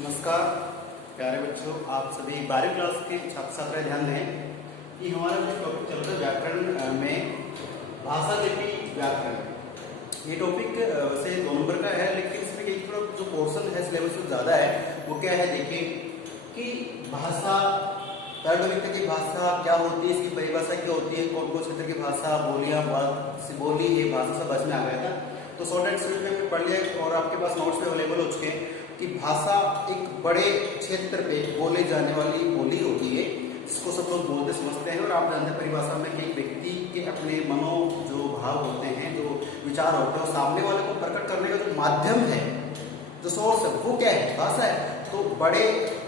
नमस्कार प्यारे बच्चों, आप सभी 12वीं क्लास के छात्र छात्राएं ध्यान दें कि हमारा जो टॉपिक चल रहा है व्याकरण में भाषा लिपि व्याकरण। ये टॉपिक वैसे 2 नंबर का है, लेकिन इसमें एक थोड़ा जो पोर्शन है सिलेबस में ज़्यादा है। वो क्या है, देखिए कि भाषा, थर्ड व्यक्ति की भाषा क्या होती है, इसकी परिभाषा क्या होती है, कौन कौन क्षेत्र की भाषा, बोलियाँ, बोली, ये भाषा सब बस में आ गया था। तो शॉर्ट एंड स्वीट में पढ़ लिया और आपके पास नोट्स पे अवेलेबल हो चुके हैं कि भाषा एक बड़े क्षेत्र पे बोले जाने वाली बोली होती है, जिसको सब लोग बोलते समझते हैं। और आप जानते हैं परिभाषा में कि एक व्यक्ति के अपने मनो जो भाव होते हैं, जो विचार होते हैं, और सामने वाले को प्रकट करने का जो माध्यम है, जो सोर्स है, वो क्या है, भाषा है। तो बड़े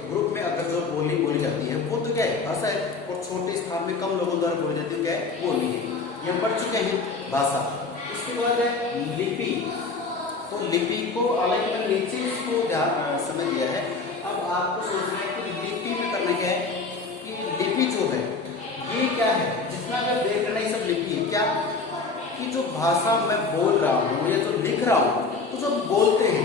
ग्रुप में अगर जो बोली बोली जाती है वो तो क्या है, भाषा है। और छोटे स्थान में कम लोगों द्वारा बोली जाती है, क्या है, बोली है। ये हम पढ़ चुके हैं भाषा। उसके बाद है लिपि। तो लिपि को अलग अलग नीचे इसको समझ दिया है। अब आपको सोचना है कि लिपि में करना क्या है, कि लिपि जो है ये क्या है, जितना अगर देख करना ये सब लिपि है क्या, कि जो भाषा मैं बोल रहा हूँ या जो लिख रहा हूँ, तो जब बोलते हैं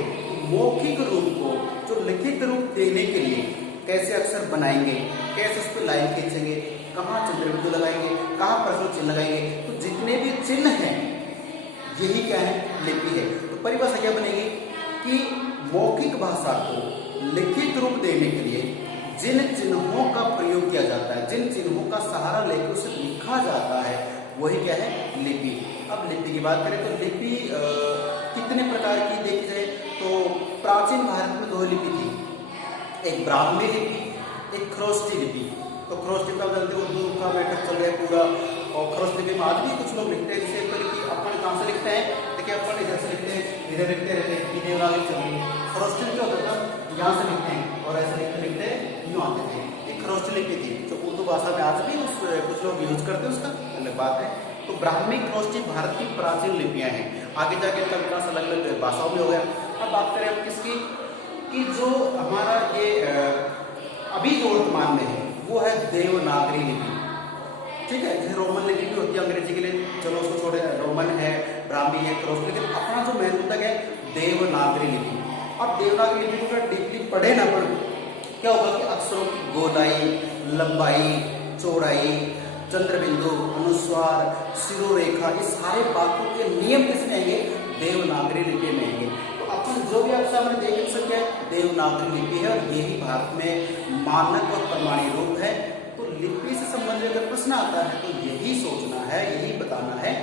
मौखिक रूप को जो लिखित रूप देने के लिए कैसे अक्षर बनाएंगे, कैसे उस पर लाइन खींचेंगे, कहाँ चंद्रबिंदु लगाएंगे, कहाँ प्रश्न चिन्ह लगाएंगे, तो जितने भी चिन्ह हैं यही क्या है, लिपि है। तो परिभाषा क्या बनेगी कि मौखिक भाषा को लिखित रूप देने के लिए जिन चिन्हों का प्रयोग किया जाता है, जिन चिन्हों का सहारा लेकर उसे लिखा जाता है, वही क्या है, लिपि। अब लिपि की बात करें तो लिपि कितने प्रकार की देखी जाए तो प्राचीन भारत में 2 लिपि थी, एक ब्राह्मी लिपि, एक खरोष्ठी लिपि। तो खरोष्ठी का जानते हो, उर्दू का मैटर चल रहा है पूरा, और खरोष्ठी लिपि में आज भी कुछ लोग लिखते हैं। जैसे अपन कहाँ से लिखते हैं, देखिए अपन इधर से लिखते हैं, इधर लिखते रहते हैं कि देवनागरी चल रही है। खरोष्ठी लिपि होता था, यहाँ से लिखते हैं और ऐसे लिखते लिखते यूँ आते थे। एक खरोष्ठी लिपि थी जो उर्दू भाषा में आज भी कुछ लोग यूज करते हैं, उसका अलग बात है। तो ब्राह्मी, खरोष्ठी भारत की प्राचीन लिपियां हैं। आगे जाके इनका विकास अलग अलग भाषाओं में हो गया। अब बात करें हम किसकी, कि जो हमारा ये अभी जो वर्तमान में है वो है देवनागरी लिपि। ठीक है, जैसे रोमन लिपि भी होती है अंग्रेजी के लिए, चलो उसको छोड़े, रोमन है, ब्राह्मी है, खरोष्ठी, लेकिन अपना जो मेन मुद्दा है देवनागरी लिपि। अब देवनागरी लिपि को डीपली पढ़े ना पढ़े, क्या होगा कि अक्षरों की गोलाई, लंबाई, चौड़ाई, चंद्रबिंदु, अनुस्वार, शिरोरेखा, ये सारे बातों के नियम किसमें आएंगे, देवनागरी लिपि में आएंगे। तो अपन जो भी आप सामने देख सकते हैं देवनागरी लिपि है, और यही भारत में मानक और प्रमाणित रूप है। तो लिपि से संबंधित अगर प्रश्न आता है तो यही सोचना है, यही बताना है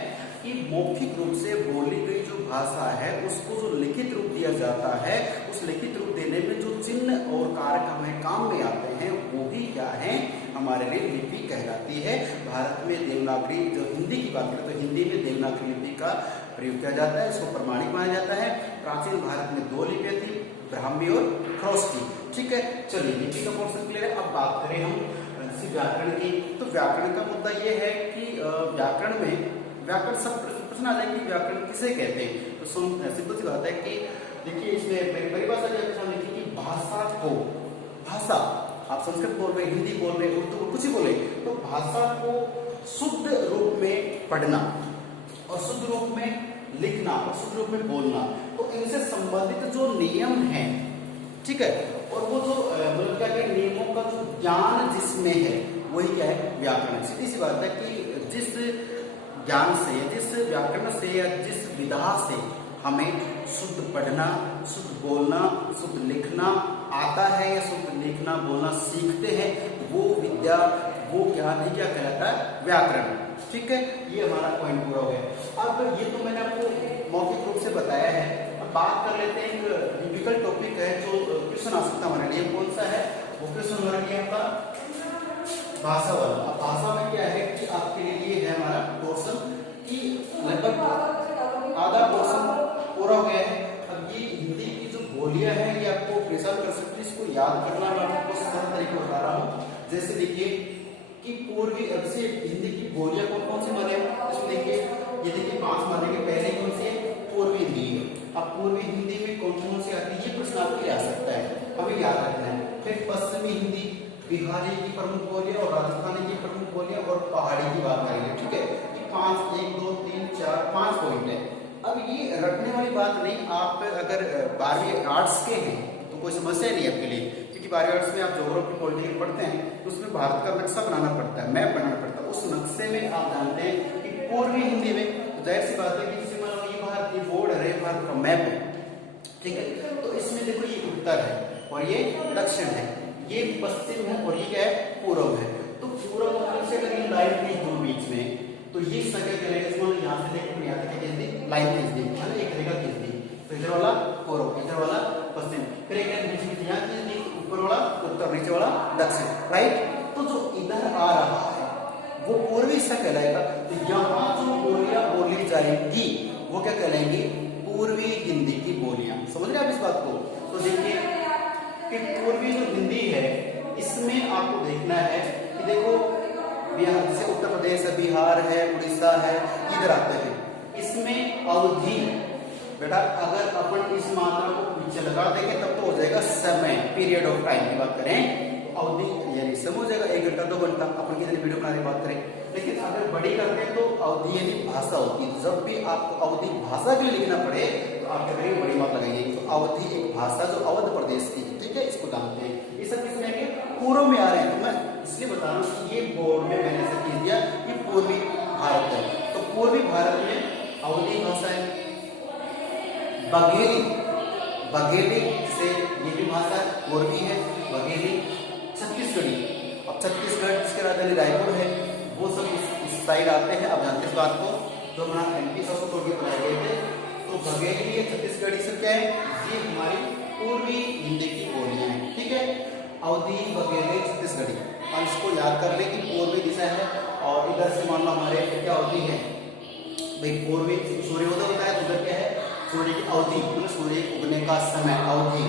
कि मौखिक रूप से बोली गई जो भाषा है उसको जो लिखित रूप दिया जाता है, उस लिखित रूप देने में जो चिन्ह और कारक हमें काम में आते हैं वो भी क्या है, हमारे लिए लिपि कहलाती है। भारत में देवनागरी, जो हिंदी की बात करें तो हिंदी में देवनागरी लिपि का प्रयोग किया जाता है, इसको प्रमाणिक माना जाता है। प्राचीन भारत में 2 लिपियां थी, ब्राह्मी और खरोष्ठी। ठीक है, चलिए लिपि का पोर्शन क्लियर है। अब बात करें हम व्याकरण की। तो व्याकरण का मुद्दा यह है कि व्याकरण में व्याकरण सब प्रश्न आ जाएंगे, व्याकरण किसे कहते हैं। तो सिंपल सी बात है कि देखिए इसमें परिभाषा क्या लिखी कि भाषा को, भाषा आप संस्कृत बोल रहे, हिंदी बोल रहे, उर्दू को कुछ ही बोले, तो भाषा को शुद्ध रूप में पढ़ना और शुद्ध रूप में लिखना और शुद्ध रूप में बोलना, तो इनसे संबंधित जो नियम है, ठीक है, और वो जो मतलब क्या है, नियमों का जो ज्ञान जिसमें है वही क्या है, व्याकरण। सीधी सी बात है कि जिस ज्ञान से, जिस व्याकरण से या जिस विधा से हमें शुद्ध पढ़ना, शुद्ध बोलना, शुद्ध लिखना आता है या शुद्ध लिखना बोलना सीखते हैं, वो विद्या, वो ज्ञान ही क्या कहलाता है, व्याकरण। ठीक है, ये हमारा पॉइंट पूरा हो गया। अब ये तो मैंने आपको मौखिक रूप से बताया है। अब बात कर लेते हैं, एक डिफिकल्ट टॉपिक है जो क्वेश्चन आ सकता हमारे लिए, कौन सा है वो क्वेश्चन हमारे लिए आपका भाषा वाला। अब भाषा में क्या है कि आपके लिए है हमारा पोर्शन कि लगभग आधा पोर्शन पूरा हो गया है। अब ये हिंदी की जो बोलियां हैं ये आपको प्रेशर कर सकते हैं, इसको याद करना मैं आपको सरल तरीके बता रहा हूँ। जैसे देखिए कि पूर्वी, अब से हिंदी की बोलियां कौन कौन सी माने, इसमें देखिए ये देखिए 5 माने के, पहले कौन सी है, पूर्वी हिंदी है। अब पूर्वी हिंदी में कौन कौन सी आती है, ये प्रश्न आपके आ सकता है, हमें याद रखना है। फिर पश्चिमी हिंदी, बिहारी की प्रमुख बोलियां और राजस्थानी की प्रमुख बोलियां और पहाड़ी की बात करेंगे। ठीक है, ये 5, 1, 2, 3, 4, 5 पॉइंट है। अब ये रखने वाली बात नहीं, आप अगर 12वीं आर्ट्स के हैं तो कोई समस्या नहीं है आपके लिए, क्योंकि बायोआर्ट्स में आप ज्योग्राफी पॉलिटिकल पढ़ते हैं तो उसमें भारत का नक्शा बनाना पड़ता है, मैप बनाना पड़ता है। उस नक्शे में आप जानते हैं कि पूर्वी हिंदी में, तो जाहिर सी बात है कि जैसे मान लो ये भारत की बोर्ड है, भारत का मैप है, ठीक है, तो इसमें देखो ये उत्तर है और ये दक्षिण है, ये पश्चिम है और ये क्या है, पूर्व है। तो पूर्व मतलब से अगर ये लाइन खींच दूं बीच में, तो ये क्या करेगा, इसको यहाँ से देखो, यहाँ से क्या खींच दी, लाइन खींच दी है ना, एक रेखा खींच दी, तो इधर वाला पूर्व, इधर वाला पश्चिम, फिर एक बीच में यहाँ खींच दी, ऊपर वाला उत्तर, नीचे वाला दक्षिण, राइट। तो जो इधर आ रहा है वो पूर्वी हिस्सा कहलाएगा। तो यहाँ जो बोलियां बोली जाएंगी वो क्या कहलाएंगी, पूर्वी हिंदी की बोलियां। समझ रहे आप इस बात को? तो देखिए कि पूर्वी जो हिंदी है इसमें आपको देखना है कि देखो बिहार से उत्तर प्रदेश है, बिहार है, उड़ीसा है, इधर आते हैं, इसमें अवधि बेटा अगर अपन इस मात्रा को पीछे लगा देंगे तब तो हो जाएगा समय, पीरियड ऑफ टाइम की बात करें अवधि यानी समय हो जाएगा 1 घंटा 2 घंटा, अपन कितने वीडियो बनाने की बात करें। लेकिन अगर बड़ी करते हैं तो अवधि यानी भाषा होती है। जब भी आपको अवधि भाषा के लिए लिखना पड़े तो आप क्या करेंगे, बड़ी बात लगाइए। तो अवधि एक भाषा जो अवध प्रदेश की, ठीक है, इसको जानते हैं। ये सब किसमें आएंगे, पूर्व में आ रहे हैं। तो मैं इसलिए बता रहा हूँ कि ये बोर्ड में मैंने ऐसा खींच दिया, ये पूर्वी भारत है। तो पूर्वी भारत में अवधि भाषा है, बघेली, बघेली से ये भी भाषा पूर्वी है, बघेली। छत्तीसगढ़ी, अब छत्तीसगढ़ जिसके राजधानी रायपुर है, वो सब इस साइड आते हैं। अब जानते हैं इस बात को, जो हमारा एमपी का तोड़ के बनाए गए थे। तो बघेली छत्तीसगढ़ी से क्या है, ये हमारी पूर्वी हिंदी की बोलियां हैं, ठीक है। अवधि, बघेली, छत्तीसगढ़ी, हम इसको याद कर ले कि पूर्वी दिशा है। और इधर से मान लो हमारे क्या अवधि है भाई, पूर्वी सूर्योदय होता है, उधर क्या है, सूर्य की अवधि, मतलब सूर्य उगने का समय, अवधि।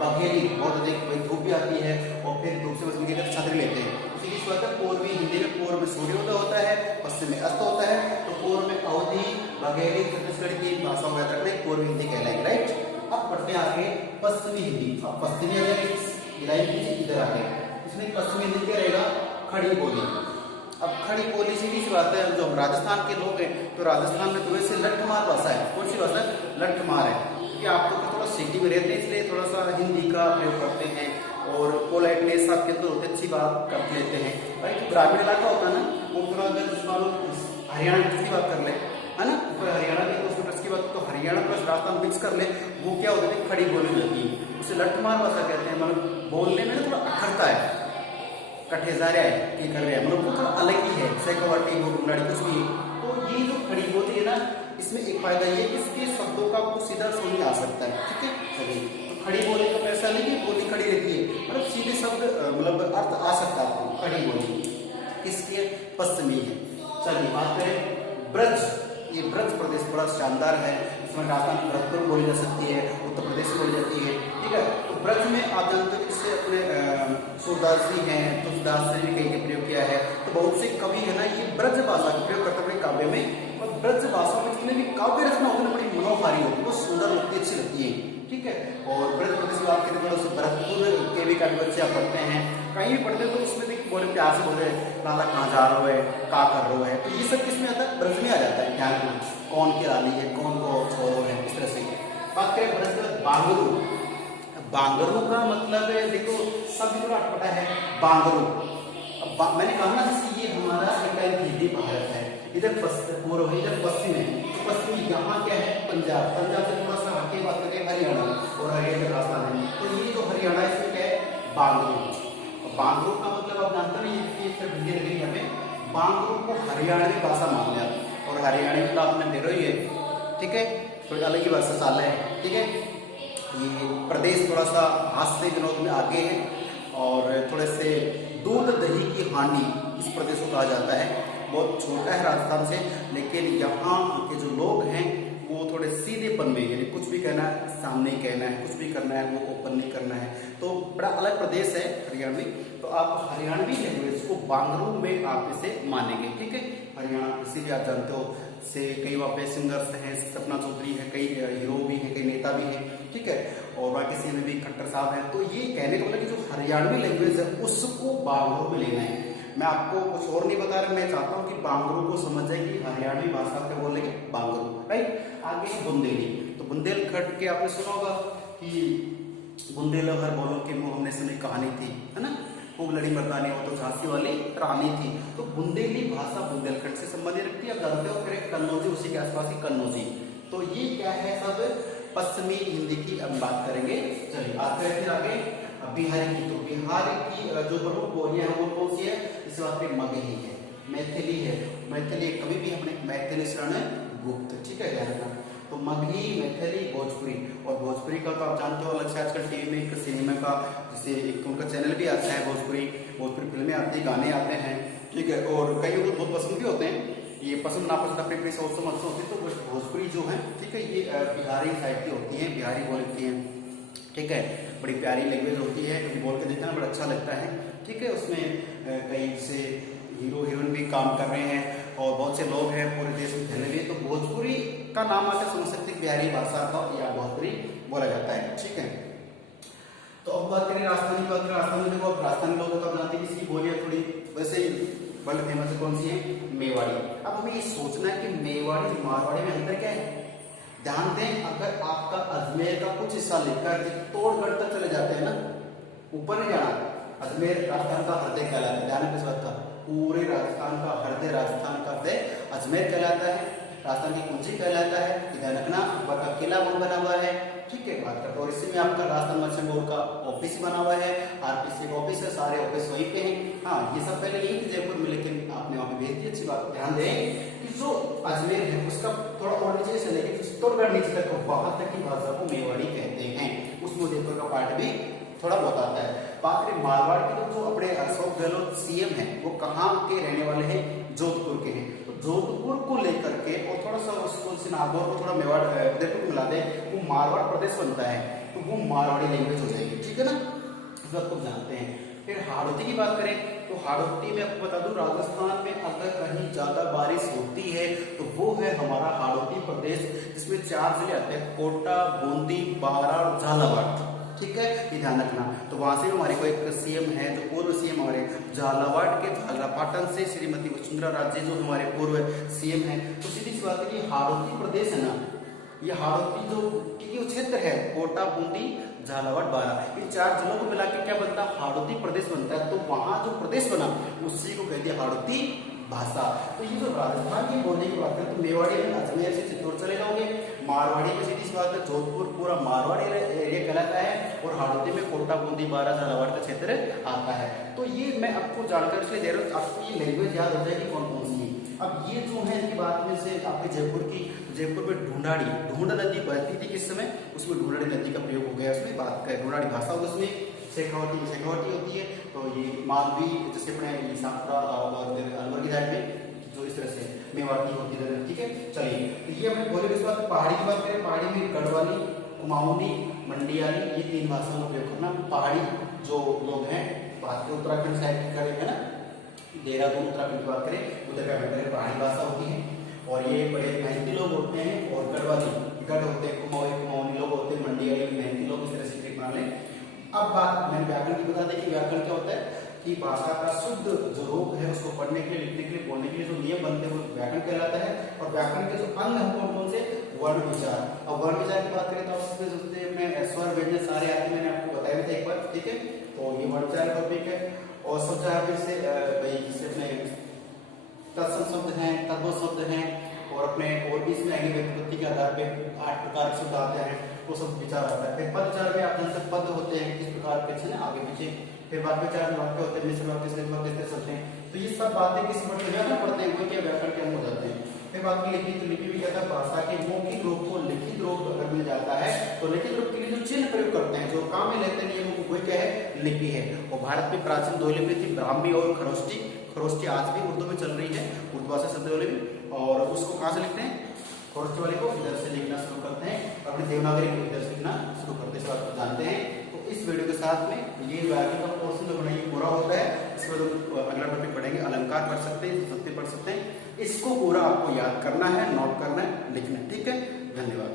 बघेली बहुत अधिक धूप भी आती है और फिर धूप से बचने के लिए छतरी लेते हैं, इसी की बात है। पूर्वी हिंदी में पूर्व में सूर्योदय होता है, पश्चिम में अस्त होता है। तो पूर्व में अवधि, बघेली, छत्तीसगढ़ की भाषा में तक पूर्वी हिंदी कहलाएगी, राइट। अब बढ़ते हैं आगे पश्चिमी हिंदी। अब पश्चिमी अगर इधर आगे, इसमें पश्चिमी हिंदी क्या रहेगा, खड़ी बोली। अब खड़ी बोली सीधी सी बात है, जो हम राजस्थान के लोग हैं तो राजस्थान में तो वैसे लठमार भाषा है। कौन सी भाषा है, लठमार है, क्योंकि आप तो थोड़ा सिटी में रहते हैं इसलिए थोड़ा सा हिंदी का प्रयोग करते हैं और पोलाइटनेस आपके अंदर होते, अच्छी बात कर लेते हैं, राइट। तो ग्रामीण इलाका होता है ना, वो थोड़ा अगर हरियाणा की बात कर ले, है ना, हरियाणा की तो उसमें की बात, तो हरियाणा प्लस राजस्थान मिक्स कर ले, वो क्या होता है, खड़ी बोली जाती है, उसे लठमार भाषा कहते हैं। मतलब बोलने में थोड़ा अखरता है, कटे जा रहा है कि कर रहे हैं, मतलब वो थोड़ा अलग ही है, सैकवाटी गुंडाड़ी कुछ भी। तो ये जो खड़ी बोली है ना, इसमें एक फायदा ये कि इसके शब्दों का आपको सीधा समझ में आ सकता है, ठीक है। चलिए, तो खड़ी बोली का ऐसा नहीं कि बोली खड़ी रहती है, मतलब सीधे शब्द मतलब अर्थ आ सकता है आपको। खड़ी बोली किसकी है, पश्चिमी है। चलिए बात करें ब्रज। ये ब्रज प्रदेश बड़ा शानदार है, इसमें राजस्थान भरतपुर बोली जा सकती है, उत्तर प्रदेश बोली जाती है, ठीक है। तो ब्रज में आप जानते हो इससे अपने सूरदास जी हैं, तुलसीदास ने भी कहीं प्रयोग किया है। तो बहुत से कवि है ना, ये ब्रज भाषा का प्रयोग करते हैं काव्य में। और ब्रज भाषा में जितने भी काव्य रचना होती है बड़ी मनोहारी होती है, बहुत सुंदर लगती है, अच्छी लगती है, ठीक है। और ब्रज प्रदेश की बात करें तो भरतपुर के भी काव्य बच्चे आप पढ़ते हैं, कहीं भी पढ़ते हैं तो उसमें भी बड़े प्यार से बोल रहे हैं, लाला कहाँ जा रहे हो, का कर रहे हो। तो ये सब किसमें आता है, ब्रज में आ जाता है। ध्यान रखना, कौन की रानी है, कौन को छोरो है, इस तरह से। बात करें ब्रज में बांगरू। बांगरू का मतलब है, देखो सब थोड़ा अटपटा है, बांगरू। अब मैंने कहा ना, जैसे ये हमारा हिंदी भारत है, इधर पूर्व है, इधर पश्चिम है। तो पश्चिम यहाँ क्या है, पंजाब, पंजाब से थोड़ा सा हटके बात करें हरियाणा, और हरियाणा राजस्थान है। तो ये जो हरियाणा इसमें क्या है, बांगरू। बांगरू का मतलब आप जानते हैं, ये सिर्फ हिंदी लग रही है हमें। बांगरू को हरियाणवी भाषा मान लिया, और हरियाणवी का आपने फेरो ही है, ठीक है, थोड़ी अलग ही भाषा चाल है, ठीक है। ये प्रदेश थोड़ा सा हास्य विनोद में आगे है, और थोड़े से दूध दही की हांडी इस प्रदेश को कहा जाता है। बहुत छोटा है राजस्थान से, लेकिन यहाँ के जो लोग हैं वो थोड़े सीधेपन में, यानी कुछ भी कहना है सामने ही कहना है, कुछ भी करना है वो ओपन नहीं करना है। तो बड़ा अलग प्रदेश है हरियाणवी। तो आप हरियाणवी लैंग्वेज को बांगरू में आप इसे मानेंगे, ठीक है। हरियाणा इसीलिए आप जानते हो से कई वहाँ पे सिंगर्स हैं, सपना चौधरी है, कई हीरो भी हैं, कई नेता भी हैं, ठीक है। और बाकी से में भी खट्टर साहब हैं। तो ये कहने का मतलब कि जो हरियाणवी लैंग्वेज है उसको बांगरू में लेना है। मैं आपको कुछ और नहीं बता रहा, मैं चाहता हूँ कि बांगरू को समझ जाए कि हरियाणवी भाषा क्या बोलेंगे, बांगरू, राइट। आगे है बुंदेली। तो बुंदेलखंड के आपने सुना होगा कि बुंदेलो हर बोलो के मुंह हमने सुनी कहानी थी, है ना, खूब लड़ी मर्दानी वो तो झांसी वाली रानी थी। तो बुंदेली भाषा बुंदेलखंड से संबंधित रखती है। आप जानते हो फिर कन्नौजी उसी के आसपास ही कन्नौजी। तो ये क्या है सब पश्चिमी हिंदी की अब बात करेंगे। चलिए आते हैं फिर आगे बिहारी की। तो बिहार की जो प्रमुख बोलियां हैं वो कौन सी है? इस बात पे मगही है, मैथिली है। मैथिली कभी भी हमने मैथिली शरण गुप्त, ठीक है, ध्यान रखना। तो मगही, मैथिली, भोजपुरी। और भोजपुरी का तो आप जानते हो अलग से आजकल टीवी में एक सिनेमा का जैसे एक उनका चैनल भी आता है, भोजपुरी फिल्में आती है, गाने आते हैं, ठीक है। और कई लोग बहुत पसंद भी होते हैं। ये पसंद नापसंद अपनी अपनी सोच समझ से होती है। तो भोजपुरी जो है, ठीक है, ये बिहारी साइड की होती है, बिहारी बोलती है, ठीक है। बड़ी प्यारी लैंग्वेज होती है, बोल के देखना बड़ा अच्छा लगता है, ठीक है। उसमें कई से हीरो हीरोइन भी काम कर रहे हैं और बहुत से लोग हैं पूरे देश में फैले हुए। तो भोजपुरी का नाम आकर समझ सकते हैं बिहारी भाषा का या भोजपुरी बोला जाता है, ठीक है। तो अब बात करें राजस्थानी की। बात करें राजस्थानी, देखो राजस्थानी लोग तो जानते हैं कि इसकी बोलियां थोड़ी वैसे ही वर्ल्ड फेमस है। कौन सी है? मेवाड़ी। अब हमें ये सोचना है कि मेवाड़ी मारवाड़ी में अंतर क्या है। ध्यान दें, अगर आपका अजमेर का कुछ हिस्सा लेकर चित्तौड़गढ़ तक चले जाते हैं ना, ऊपर नहीं जाना, अजमेर राजस्थान का हृदय कहलाता है। ध्यान है इस बात का, पूरे राजस्थान का हृदय, राजस्थान का हृदय अजमेर कहलाता है, राजस्थान की कुंजी कहलाता है। ध्यान रखना, अकबर का किला वहां बना हुआ है, ठीक है। बात करते हैं और इसी में आपका राजस्थान मर्चेंट बोर्ड का ऑफिस बना हुआ है, आरपीसी का ऑफिस है, सारे ऑफिस वहीं पे हैं। हाँ, ये सब पहले नहीं थी जयपुर में, लेकिन आपने वहां पे भेज दी, अच्छी बात। ध्यान दें कि जो अजमेर है उसका थोड़ा और नीचे से लेके चित्तौड़गढ़ नीचे तक, वहां तक की भाषा को मेवाड़ी कहते हैं। उसमें उदयपुर का पार्ट भी थोड़ा बहुत आता है। बात करें मारवाड़ की, तो जो अपने अशोक गहलोत सीएम है वो कहाँ के रहने वाले हैं? जोधपुर के हैं। तो जोधपुर को लेकर के और थोड़ा सा उसको नागौर को थोड़ा मेवाड़ उदयपुर को मिला दे, वो मारवाड़ प्रदेश बनता है। तो वो मारवाड़ी लैंग्वेज हो जाएगी, ठीक है ना, इस बात को जानते हैं। फिर हाड़ौती की बात करें तो हाड़ौती में आपको बता दूं, राजस्थान में अगर कहीं ज्यादा बारिश होती है तो वो है हमारा हाड़ौती प्रदेश, जिसमें 4 जिले आते हैं, कोटा, बूंदी, बारा और झालावाड़, ठीक है, ये ध्यान रखना। तो वहां से हमारे को एक सीएम है, जो पूर्व सीएम हमारे झालावाड़ के झालरापाटन से श्रीमती वसुंधरा राजे जो हमारे पूर्व सीएम है। तो सीधी सी बात है कि हाड़ौती प्रदेश है ना, ये हाड़ौती जो क्योंकि वो क्षेत्र है, कोटा, बूंदी, झालावाड़, बारा, इन 4 जिलों को मिला के क्या बनता है? हाड़ौती प्रदेश बनता है। तो वहां जो प्रदेश बना उसी को कहते हैं हाड़ौती भाषा। तो ये जो राजस्थान की बोलने की बात करें तो मेवाड़ी में अजमेर से चित्तौड़ चले जाओगे, मारवाड़ी में सीधी सी बात है जोधपुर पूरा मारवाड़ी एरिया कहलाता है, और हाड़ौती में कोटा, बूंदी, बारा, झालावाड़ का क्षेत्र आता है। तो ये मैं आपको जानकारी इसलिए दे रहा हूँ, आपको ये लैंग्वेज याद हो जाएगी कौन कौन सी है। अब ये जो है इनकी बात में से आपके जयपुर में ढूंढ नदी बहती थी किस समय, उसमें ढूंढाड़ी नदी का प्रयोग हो गया। उसमें बात करें ढूंढाड़ी भाषा होगी, उसमें शेखावटी होती है। तो ये मालवी जैसे अपने सांपरा और अलवर की साइड में जो इस तरह से मेवाड़ी होती है, ठीक है। चलिए, तो ये हमें बोले इस बात पहाड़ी की बात करें, पहाड़ी में गढ़वाली, कुमाऊनी, मंडियाली, ये 3 भाषाओं का प्रयोग करना। पहाड़ी जो लोग हैं, बात करें उत्तराखंड साइड की करें, है ना, देहरादून उत्तराखंड की बात करें, उत्तराखंड में पहाड़ी भाषा होती है। और ये बड़े मेहनती लोग होते हैं, और गढ़वाली गढ़ होते हैं, कुमाऊनी लोग होते हैं, मंडियाली मेहनती लोग, इस तरह से मान लें। अब बात मैंने व्याकरण की बता दें कि व्याकरण क्या होता है कि भाषा का शुद्ध जो रूप है उसको पढ़ने के लिए, लिखने के लिए, बोलने के लिए जो नियम बनते हैं वो व्याकरण कहलाता है। और व्याकरण के जो अंग हैं कौन कौन से? वर्ण विचार। और वर्ण विचार की बात करें तो उसमें स्वर व्यंजन सारे आते, मैंने आपको बताया था एक बार, ठीक है। तो ये वर्ण विचार टॉपिक है। और शब्द से अपने तत्सम शब्द हैं, तद्भव शब्द हैं, और अपने और भी इसमें आगे व्युत्पत्ति के आधार पे 8 प्रकार के शब्द आते हैं, वो सब विचार आता है। फिर पद विचार में आप जानते हैं पद होते हैं किस प्रकार के, आगे पीछे। फिर वाक्य विचार में वाक्य होते हैं, मिश्र वाक्य, संयुक्त वाक्य, इस तरह चलते हैं। तो ये सब बातें किस पढ़ते हैं, वो क्या व्याकरण के अंग हो जाते हैं। फिर बात की लिपि, तो लिपि भी कहता है भाषा के मौखिक रूप को लिखित रूप अगर मिल जाता है तो लिखित रूप के लिए जो चिन्ह प्रयोग करते हैं, जो काम में लेते हैं नियमों को, वही क्या है? लिपि है। और भारत में प्राचीन 2 लिपि थी, ब्राह्मी और खरोष्टी आज भी उर्दू में चल रही है, उर्दू भाषा शब्द वाली भी। और उसको कहाँ से लिखते हैं? खरोष्टी वाले को इधर से लिखना शुरू करते हैं, अपने देवनागरी को इधर से लिखना शुरू करते हैं, इस बात को जानते हैं। तो इस वीडियो के साथ में ये व्याकरण का पोर्शन जो बनाइए पूरा होता है। इसके बाद अगला टॉपिक पढ़ेंगे, अलंकार पढ़ सकते हैं, सत्य पढ़ सकते हैं। इसको पूरा आपको याद करना है, नोट करना है, लिखना है, ठीक है। धन्यवाद।